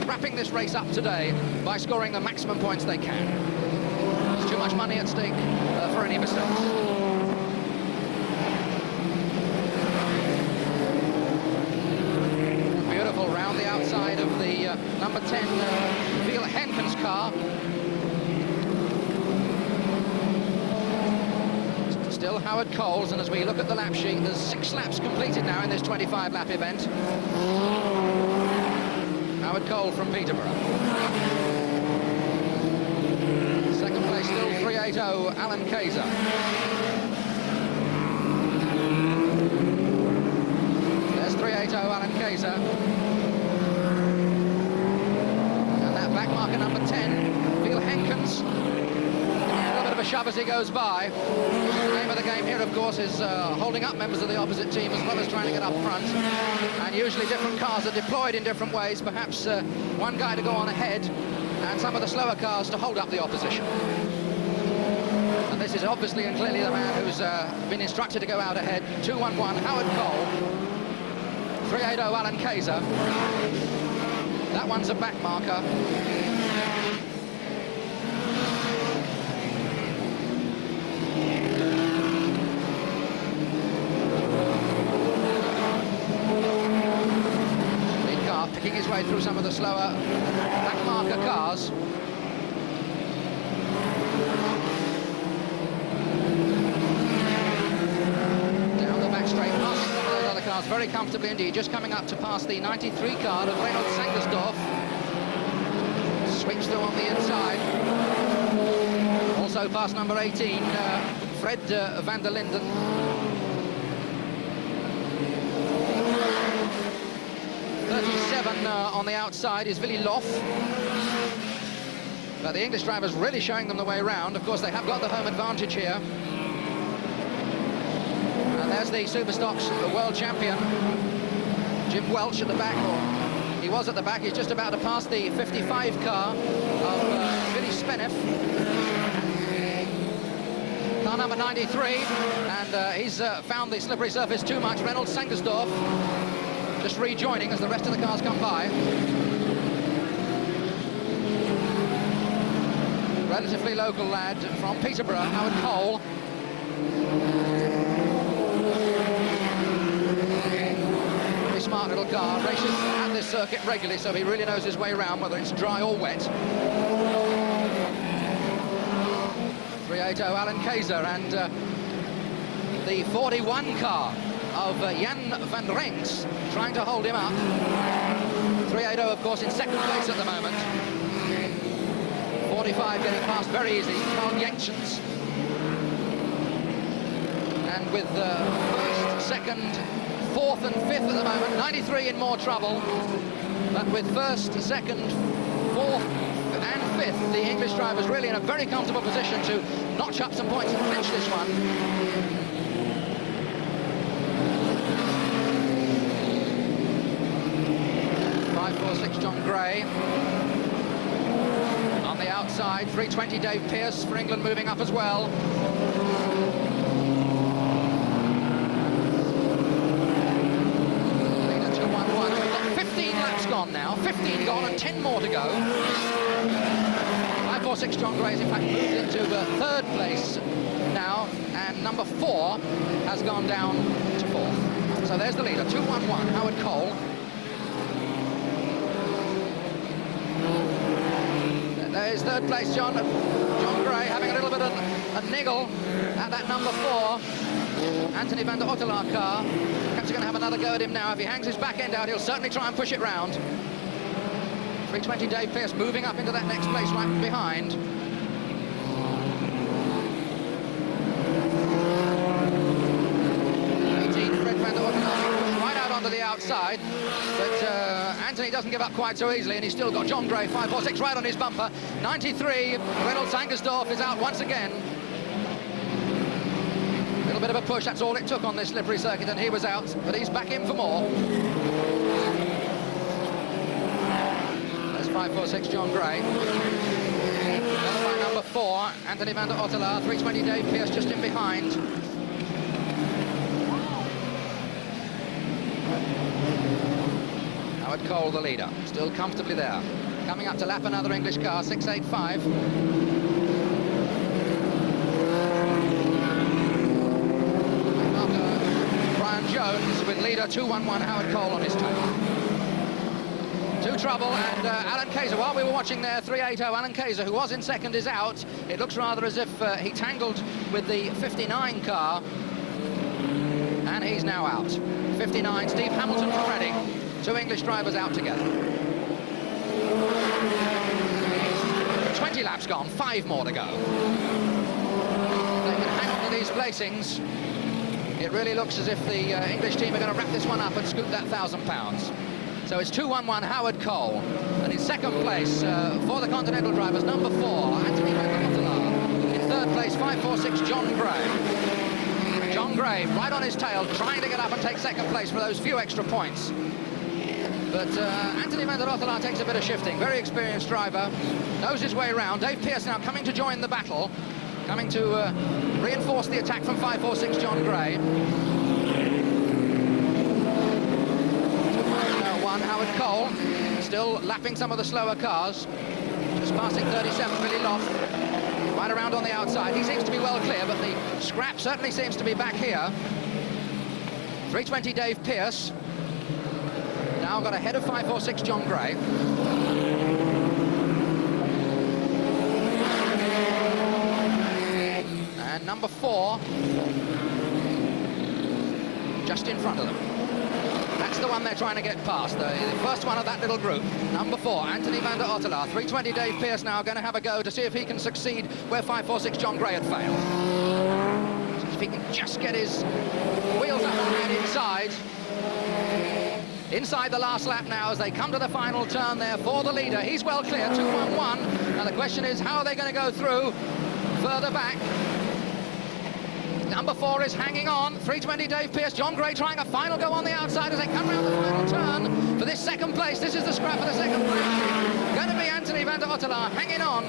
wrapping this race up today by scoring the maximum points they can. There's too much money at stake for any mistakes. Beautiful round the outside of the number 10 Phil Henkin's car. Still Howard Cole's, and as we look at the lap sheet, there's 6 laps completed now in this 25-lap event. Howard Cole from Peterborough. Second place still 380 Alan Kaiser. There's 380 Alan Kaiser. And that back marker number 10, Phil Henkins. A shove as he goes by. The name of the game here, of course, is holding up members of the opposite team as well as trying to get up front. And usually different cars are deployed in different ways. Perhaps one guy to go on ahead and some of the slower cars to hold up the opposition. And this is obviously and clearly the man who's been instructed to go out ahead. 211 Howard Cole. 380 Alan Kaiser. That one's a back marker. Picking his way through some of the slower back marker cars. Down the back straight, past some of those other cars very comfortably indeed, just coming up to pass the 93 car of Reynolds Sangersdorf. Sweeps through on the inside. Also past number 18, Fred van der Linden. 37 on the outside is Willy Loff. But the English drivers really showing them the way around. Of course, they have got the home advantage here. And there's the Superstox world champion, Jim Welch at the back. Or he was at the back. He's just about to pass the 55 car of Billy Speneff. car number 93, and he's found the slippery surface too much. Reynolds Sangersdorf just rejoining as the rest of the cars come by. Relatively local lad from Peterborough, Howard Cole. Very smart little car, races at this circuit regularly, so he really knows his way around, whether it's dry or wet. 380 Alan Kayser, and the 41 car of Jan van Renks trying to hold him up. 380, of course, in second place at the moment. 45 getting past very easy, Carl Jenksens. And with first, second, fourth and fifth at the moment, 93 in more trouble. But with first, second, fourth and fifth, the English drivers really in a very comfortable position to notch up some points and clinch this one. 546 John Gray. On the outside, 320 Dave Pearce for England moving up as well. Leader 211. We've got 15 laps gone now, 15 gone and 10 more to go. 546 John Gray's in fact moved into third place now, and number 4 has gone down to 4th. So there's the leader, 211, Howard Cole. There's third place, John Gray, having a little bit of a niggle at that number 4. Anthony van der Ottelaar car. Perhaps going to have another go at him now. If he hangs his back end out, he'll certainly try and push it round. 320 Dave Pearce moving up into that next place right behind. To the outside, but Anthony doesn't give up quite so easily, and he's still got John Gray, 546 right on his bumper. 93, Reynolds Sangersdorf is out once again. A little bit of a push, that's all it took on this slippery circuit, and he was out, but he's back in for more. There's 546 John Gray. Number 4, Anthony van der Ottelaar, 320 Dave Pearce just in behind. Howard Cole, the leader, still comfortably there. Coming up to lap another English car, 685. Brian Jones with leader 211, Howard Cole on his tail. Two trouble, and Alan Kayser, while we were watching there, 380, Alan Kayser, who was in second, is out. It looks rather as if he tangled with the 59 car, and he's now out. 59, Steve Hamilton from Reading. Two English drivers out together. 20 laps gone, 5 more to go. They can hang on to these placings. It really looks as if the English team are going to wrap this one up and scoop that £1,000. So it's 211 Howard Cole. And in second place for the Continental drivers, number 4, Anthony van der Ottelaar. In third place, 546 John Gray. John Gray right on his tail, trying to get up and take second place for those few extra points. But Anthony van der Ottelaar takes a bit of shifting. Very experienced driver, knows his way around. Dave Pearce now coming to join the battle, coming to reinforce the attack from 546 John Gray. 201 Howard Cole, still lapping some of the slower cars. Just passing 37 Billy Loft, right around on the outside. He seems to be well clear, but the scrap certainly seems to be back here. 320 Dave Pearce. Now got ahead of 546 John Gray. And number 4 just in front of them. That's the one they're trying to get past, the first one of that little group. Number 4, Anthony van der Ottelaar. 320 Dave Pearce now going to have a go to see if he can succeed where 546 John Gray had failed. See if he can just get his wheels up and inside. Inside the last lap now as they come to the final turn there for the leader. He's well clear, 211. Now the question is, how are they going to go through further back? Number 4 is hanging on. 320 Dave Pearce. John Gray trying a final go on the outside as they come round the final turn for this second place. This is the scrap for the second place. Going to be Anthony van der Ottelaar hanging on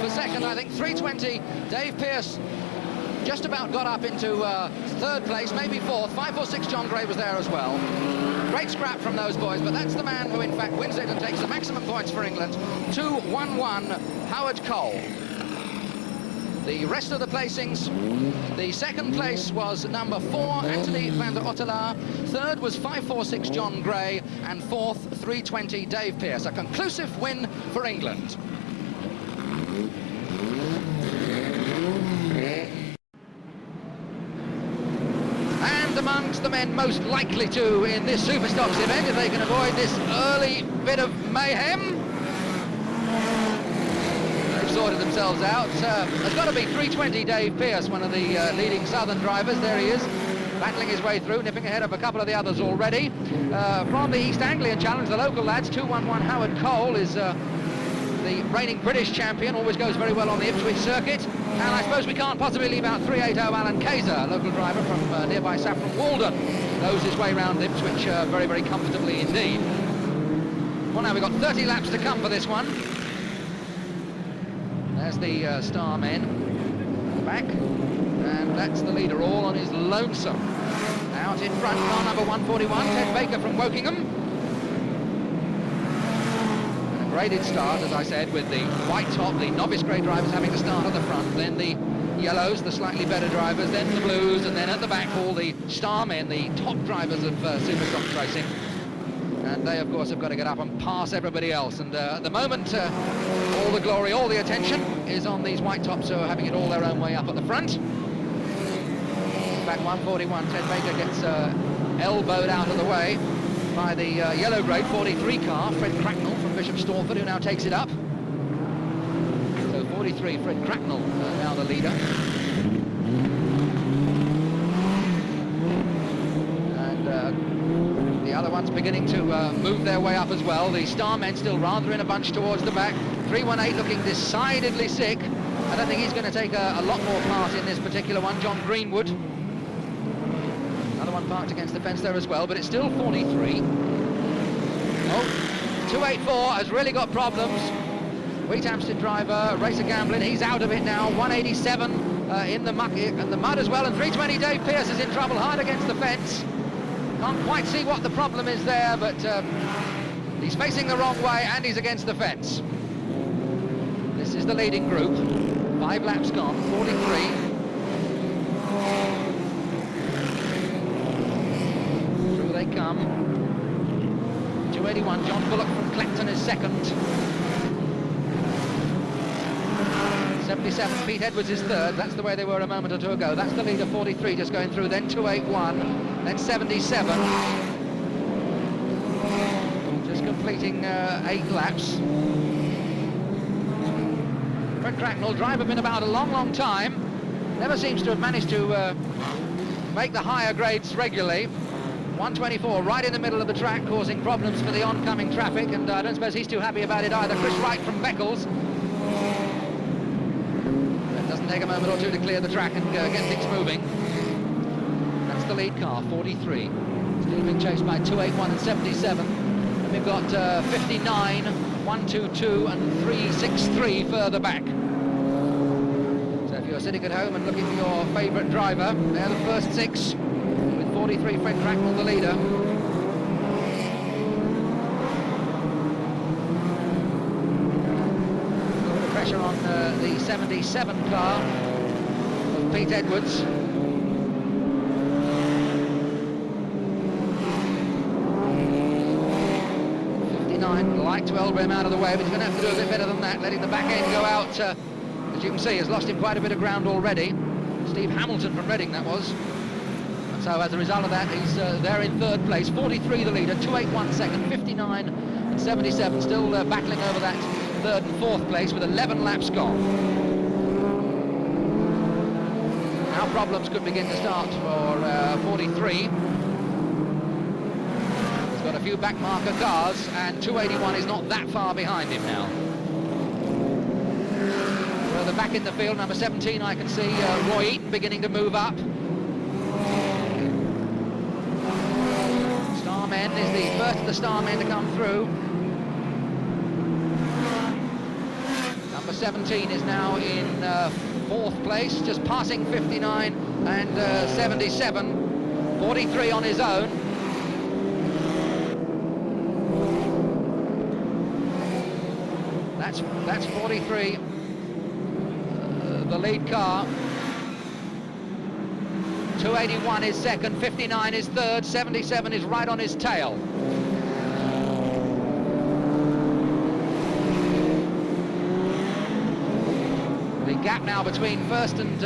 for second. I think 320 Dave Pearce just about got up into third place, maybe fourth. 546 John Gray was there as well. Great scrap from those boys, but that's the man who in fact wins it and takes the maximum points for England. 2-1-1, Howard Cole. The rest of the placings, the second place was number 4, Anthony van der Ottelaar. Third was 546 John Gray, and fourth, 320 Dave Pearce. A conclusive win for England. And amongst the men most likely to in this Superstox event, if they can avoid this early bit of mayhem, sorted themselves out. There's got to be 320 Dave Pearce, one of the leading southern drivers. There he is, battling his way through, nipping ahead of a couple of the others already. From the East Anglian Challenge, the local lads, 2-1-1 Howard Cole is the reigning British champion, always goes very well on the Ipswich circuit. And I suppose we can't possibly leave out 380 Alan Kayser, local driver from nearby Saffron Walden. Knows his way round Ipswich very, very comfortably indeed. Well, now we've got 30 laps to come for this one. There's the star men back, and that's the leader all on his lonesome. Out in front, car number 141, Ted Baker from Wokingham. And a graded start, as I said, with the white top, the novice grade drivers having to start at the front, then the yellows, the slightly better drivers, then the blues, and then at the back all the star men, the top drivers of Superstox racing. And they, of course, have got to get up and pass everybody else. And at the moment, all the glory, all the attention is on these white tops who are having it all their own way up at the front. Back 141, Ted Baker gets elbowed out of the way by the yellow grade 43 car, Fred Cracknell from Bishop Stortford, who now takes it up. So 43, Fred Cracknell, now the leader. The other ones beginning to move their way up as well. The star men still rather in a bunch towards the back. 318 looking decidedly sick. I don't think he's going to take a lot more part in this particular one. John Greenwood. Another one parked against the fence there as well, but it's still 43. Oh, 284 has really got problems. Wheat Hampstead driver, Racer Gamblin, he's out of it now. 187 in the muck and the mud as well, and 320 Dave Pearce is in trouble, hard against the fence. Can't quite see what the problem is there, but he's facing the wrong way and he's against the fence. This is the leading group. 5 laps gone, 43. Through they come. 281, John Bullock from Clacton is second. 77, Pete Edwards is third. That's the way they were a moment or two ago. That's the leader, 43, just going through. Then 281, then 77. Just completing 8 laps. Fred Cracknell, driver been about a long, long time. Never seems to have managed to make the higher grades regularly. 124 right in the middle of the track, causing problems for the oncoming traffic, and I don't suppose he's too happy about it either. Chris Wright from Beccles. Doesn't take a moment or two to clear the track and get things moving. That's the lead car, 43. Still being chased by 281 and 77. And we've got 59, 122 and 363 further back. So if you're sitting at home and looking for your favourite driver, they're the first 6, with 43 Fred Cracknell the leader. Pressure on the 77 car of Pete Edwards. 59, like to elbow him out of the way, but he's going to have to do a bit better than that, letting the back end go out. As you can see, has lost him quite a bit of ground already. Steve Hamilton from Reading, that was. And so as a result of that, he's there in third place. 43 the leader, 281 second, 59 and 77 still battling over that third and fourth place with 11 laps gone. Now problems could begin to start for 43. He's got a few back marker cars, and 281 is not that far behind him now. Further back in the field, number 17, I can see Roy Eaton beginning to move up. Starmen is the first of the Starmen to come through. 17 is now in fourth place, just passing 59 and 77, 43 on his own. That's 43, the lead car. 281 is second, 59 is third, 77 is right on his tail. The gap now between first and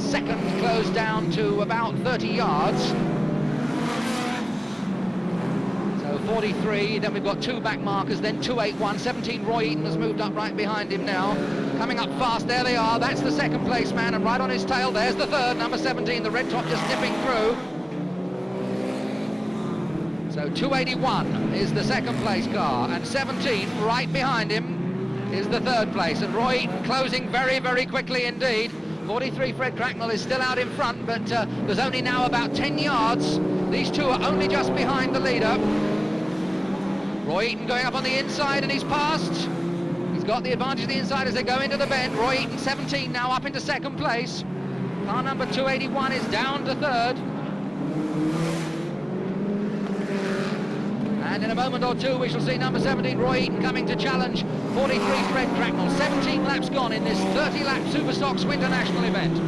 second closed down to about 30 yards. So 43, then we've got two back markers, then 281, 17 Roy Eaton has moved up right behind him now. Coming up fast, there they are, that's the second place man, and right on his tail, there's the third, number 17, the red top just nipping through. So 281 is the second place car, and 17 right behind him is the third place, and Roy Eaton closing very, very quickly indeed. 43 Fred Cracknell is still out in front, but there's only now about 10 yards. These two are only just behind the leader. Roy Eaton going up on the inside, and he's passed. He's got the advantage of the inside as they go into the bend. Roy Eaton 17 now up into second place. Car number 281 is down to third. And in a moment or two we shall see number 17 Roy Eaton coming to challenge 43 Fred Cracknell. 17 laps gone in this 30-lap Superstox Winter National event.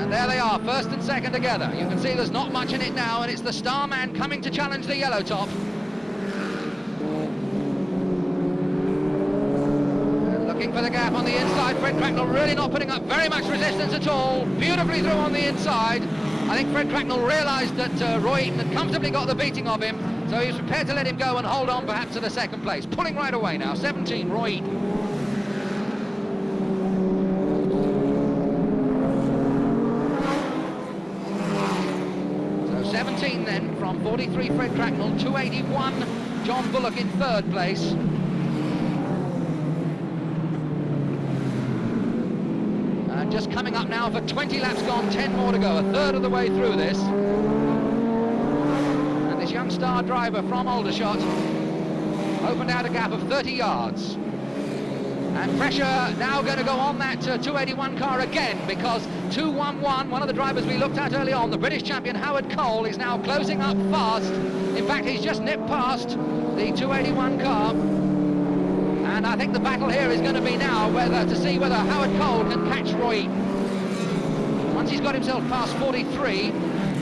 And there they are, first and second together. You can see there's not much in it now, and it's the Starman coming to challenge the yellow top. Looking for the gap on the inside. Fred Cracknell really not putting up very much resistance at all. Beautifully through on the inside. I think Fred Cracknell realised that Roy Eaton had comfortably got the beating of him, so he was prepared to let him go and hold on perhaps to the second place. Pulling right away now, 17 Roy Eaton. So 17 then from 43 Fred Cracknell, 281 John Bullock in third place. Just coming up now for 20 laps gone, 10 more to go, a third of the way through this. And this young star driver from Aldershot opened out a gap of 30 yards. And pressure now going to go on that 281 car again, because 211, one of the drivers we looked at early on, the British champion Howard Cole, is now closing up fast. In fact, he's just nipped past the 281 car. And I think the battle here is going to be now to see whether Howard Cole can catch Roy Eaton. Once he's got himself past 43,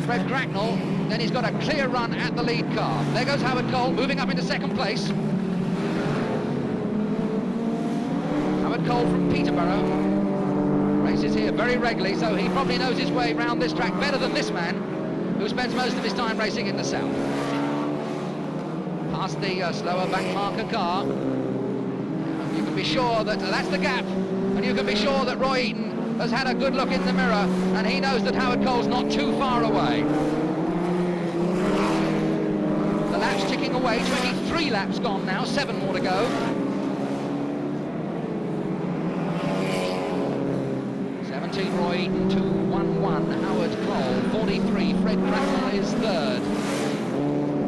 Fred Cracknell, then he's got a clear run at the lead car. There goes Howard Cole, moving up into second place. Howard Cole from Peterborough races here very regularly, so he probably knows his way around this track better than this man, who spends most of his time racing in the south. Past the slower back marker car. You can be sure that that's the gap, and you can be sure that Roy Eaton has had a good look in the mirror, and he knows that Howard Cole's not too far away. The laps ticking away, 23 laps gone now, 7 more to go. 17 Roy Eaton, 211 Howard Cole, 43 Fred Cracknell is third.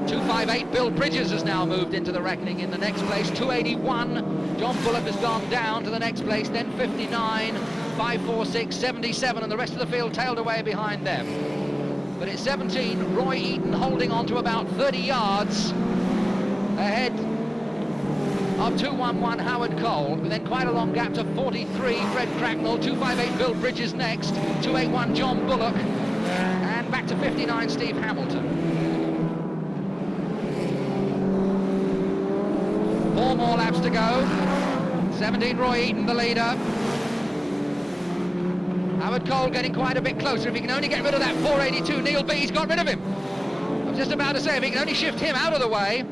258 Bill Bridges has now moved into the reckoning in the next place. 281 John Bullock has gone down to the next place, then 59, 546, 77, and the rest of the field tailed away behind them. But it's 17 Roy Eaton holding on to about 30 yards ahead of 211 Howard Cole, but then quite a long gap to 43 Fred Cracknell, 258 Bill Bridges next, 281 John Bullock, and back to 59 Steve Hamilton. 4 more laps to go. 17 Roy Eaton, the leader. Howard Cole getting quite a bit closer. If he can only get rid of that 482, Neil B's got rid of him. I was just about to say, if he can only shift him out of the way.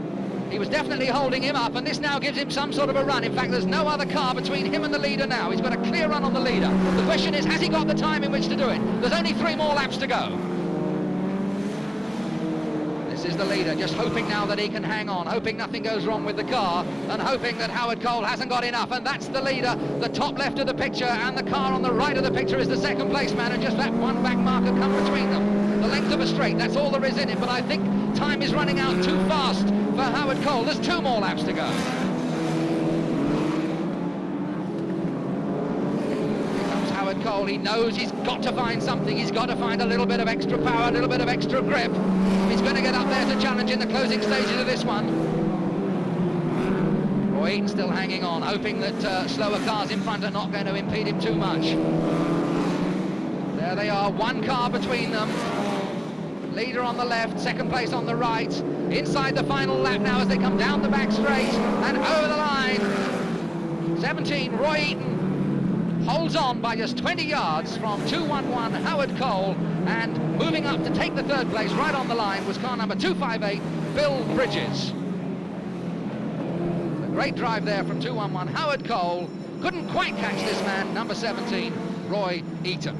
He was definitely holding him up, and this now gives him some sort of a run. In fact, there's no other car between him and the leader now. He's got a clear run on the leader. The question is, has he got the time in which to do it? There's only 3 more laps to go. This is the leader, just hoping now that he can hang on, hoping nothing goes wrong with the car, and hoping that Howard Cole hasn't got enough, and that's the leader, the top left of the picture, and the car on the right of the picture is the second place man, and just that one back marker come between them. The length of a straight, that's all there is in it, but I think time is running out too fast for Howard Cole. There's 2 more laps to go. Cole. He knows he's got to find something. He's got to find a little bit of extra power, a little bit of extra grip. He's going to get up there to challenge in the closing stages of this one. Roy Eaton still hanging on, hoping that slower cars in front are not going to impede him too much. There they are, one car between them. Leader on the left, second place on the right. Inside the final lap now as they come down the back straight and over the line. 17, Roy Eaton holds on by just 20 yards from 211 Howard Cole, and moving up to take the third place right on the line was car number 258, Bill Bridges. A great drive there from 211 Howard Cole. Couldn't quite catch this man, number 17, Roy Eaton.